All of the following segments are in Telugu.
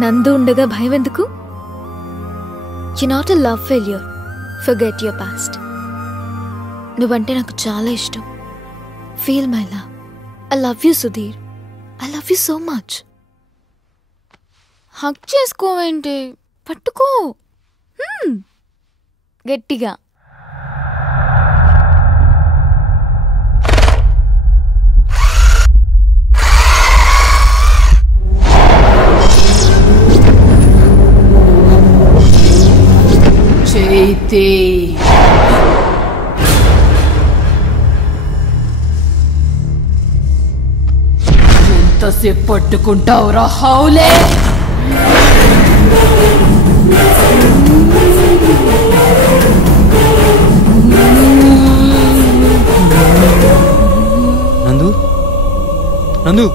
నందు ఉండగా భయం ఎందుకు? You not a love failure. Forget your past. నువ్వంటే నాకు చాలా ఇష్టం. Feel my love. I love you Sudheer. I love you so much. Hug చేసుకోవేంటి? పట్టుకో గట్టిగా. చైతే ఎంతసేపు పట్టుకుంటావురా హౌలే? నందు నందు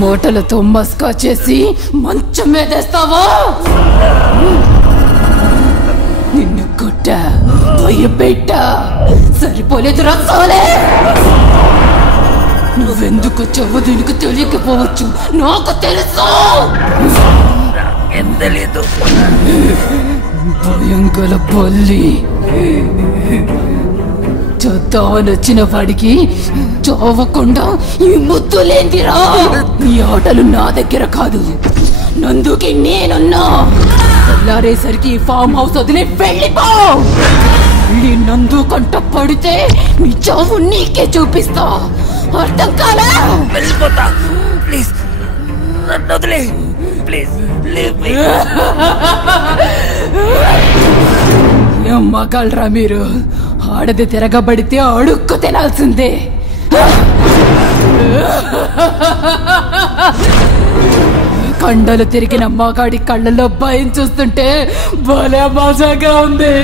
మూటలతో మస్కా చేసి మంచం మీదేస్తావా? నిన్ను కొట్ట భయపెట్ట సరిపోలేదు రసాలే. నువ్వెందుకు వచ్చావో దీనికి తెలియకపోవచ్చు, నాకు తెలుసు. తెలీదు. భయం గల బల్లి. చూద్దామనొచ్చిన వాడికి చావకుండా ఈ ముద్దు లేందిరా. ఈ ఆటలు నా దగ్గర కాదు, నందుకి నేనున్నా. తెల్లారేసరికి ఈ ఫామ్ హౌస్ వదిలి వెళ్ళిపో. నీ నందు కంట పడితే నీ చావు నీకే చూపిస్తా. అర్థం కాలా? వెళ్ళిపోతా. ప్లీజ్ నన్ను వదిలే. Please leave me. ఏం మగాళ్ళరా మీరు? ఆడది తిరగబడితే అడుక్కు తినాల్సిందే. కండలు తిరిగిన మగాడి కళ్ళలో భయం చూస్తుంటే భలే మజాగా ఉంది.